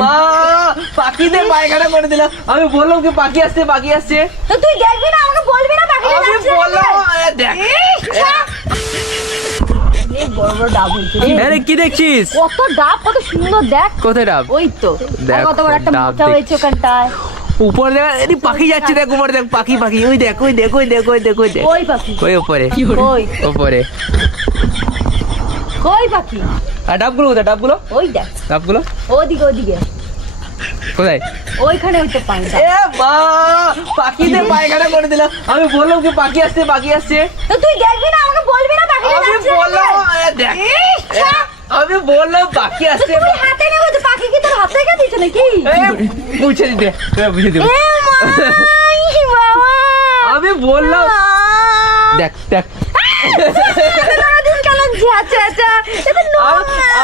মা পাখিতে পায়খানা করে দিলাম। আমি বললাম কি পাখি আসছে পাখি আসছে। তো তুই দেখবি না, আমাকে বলবি না পাখি আমি বললাম দেখ বড় বড় ডাব হয়েছে। আরে কি দেখছিস? কত ডাব, কত সুন্দর দেখ। কোথায় ডাব? ওই তো দেখ, কত বড় একটা ডাব মোচা হয়েছে ওখানটায়। উপরে দেখ এই পাখি যাচ্ছে, দেখ উপরে দেখ পাখি পাখি ওই দেখ ওই দেখ ওই দেখ ওই দেখ ওই দেখ ওই পাখি ওই উপরে কই উপরে। কই পাখি? আর ডাবগুলো কোথায়? ডাবগুলো ওই দেখ ডাবগুলো ওদিকে ওদিকে কোথায়? ওইখানে ওইটা পানি। এ মা পাখিতে পায়খানা করে দিলাম। আমি বললাম কি পাখি আসছে পাখি আসছে। তো তুই দেখবি না, আমাকে বলবি না পাখি আমি বললাম দেখ আমি বললাম পাখি আসছে। তুই হাতে নেবো তো, পাখি কি তোর হাতে রেখে দিয়েছে নাকি? বুঝে দিতে বুঝে দিব। এ মা, ই বাবা, আমি বললাম দেখ দেখ দিন কেন যাচ্ছে আচ্ছা এটা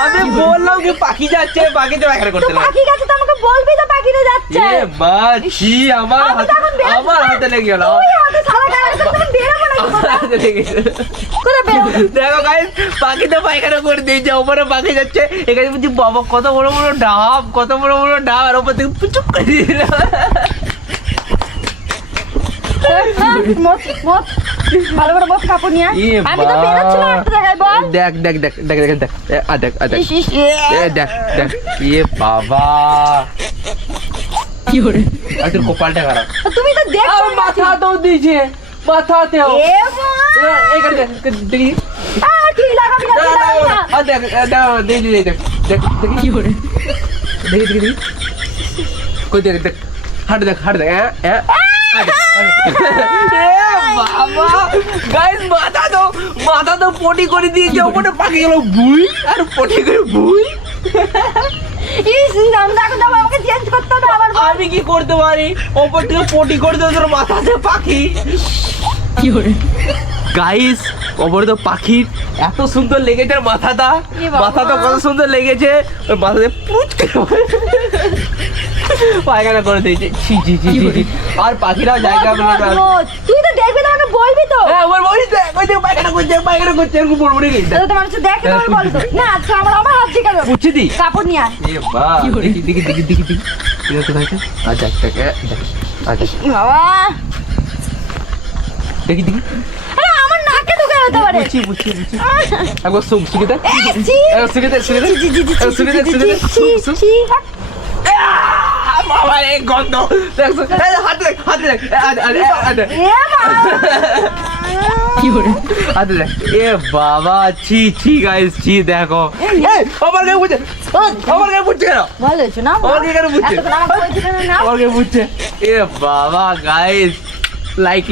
আমি বললাম কি পাখি যাচ্ছে পাখিতে পায়খানা করতে লাগলো। পাখি গেছে তো আমাকে বলবি তো পাখিতে যাচ্ছে। এ মা ছি আমার আমি তো এখন বের আমার হাতে লেগে গেল। তুই হাতে সারা গায়ে তো তুমি বেরোবো না আমার হাতে লেগে গেল। কোথায় বেরোবো? দেখো গাইস পাখিতে পায়খানা করে দিয়েছে, উপরে পাখি যাচ্ছে। এখানে বলছি বাবা কত বড় বড় ডাব, কত বড় বড় ডাব, আর উপর থেকে পুচুক করে দিয়ে দিল। মত মত ভালো করে বস, কাপড় নিয়ে আয়। এ আমি তো বেরোচ্ছিলাম একটা জায়গায়, বল। দেখ দেখ দেখ দেখ দেখ দেখ আ দেখ আ দেখ ইস, ইস, এ দেখ দেখ এ বাবা কি হরে আর তোর কপালটা খারাপ। তুমি তো দেখছো আর মাথাতেও দিয়েছে মাথাতেও। এ মা, এখানে দেখ দেখি ঠিক লাগাবি না, ঠিক লাগাবি না। আর দেখ দেখি দেখ দেখ দেখি কি করে দেখি দেখি দেখি কই দেখ দেখ হাট দেখ হ্যাঁ বাবা গাইস মাথা তো পটি করে দিয়েছে, ওপরে পাখি গেল ভুই আর পটি করে ভুই। ইস, আমি তো এখন যাবো, আমাকে চেঞ্জ করতে হবে আবার। আমি কি করতে পারি? ওপর থেকে পটি করে দিয়েছে, তোর মাথাতে পাখি কি করে। গাইস ওপরে তো পাখির এত সুন্দর লেগেছে মাথাটা, এ বাবা। মাথাটা কত সুন্দর লেগেছে, ওই মাথাতে পুচ করে পায়খানা করে দিয়েছে। ছি ছি ছি ছি ছি। আর পাখিরাও জায়গা পেল না। তুই তো দেখবি না, আমাকে বলবি তো। হ্যাঁ আমার বলিস ওই যে পায়খানা করছে এরকম বড় বড় গেছে। তো মানুষ দেখে তোমার বলতো না। আচ্ছা আমার হাত দিকে দেবো। পুছি দি কাপড় নিয়ে আয়। এ বাবা দেখি দেখি দেখি দেখি দেখি এটা তো খাইছে। আচ্ছা দেখ আচ্ছা ই বাবা, দেখি দেখি আরে আমার নাকে ঢুকে যেতে পারে। বুঝছি একবার সুখে দে ছি, সুখে দে সুখে দে ছি, ছি, ছি, ছি, সুখে দে ছি, সুখে দে ছি, ছি, ছি। বাবা এই গন্ধ দেখছো হাতে দেখ এ বাবা। কি করে হাতে দেখ। এ বাবা ছি ছি গাইস ছি দেখো আমার গায়ে বুঝছে আমার গায়ে বুঝছে কেন ভালো হয়েছে না? আমার গায়ে কেন বুঝছে এতক্ষণ আমাকে বলছিলে না? আমার গায়ে বুঝছে। এ বাবা গাইস লাইক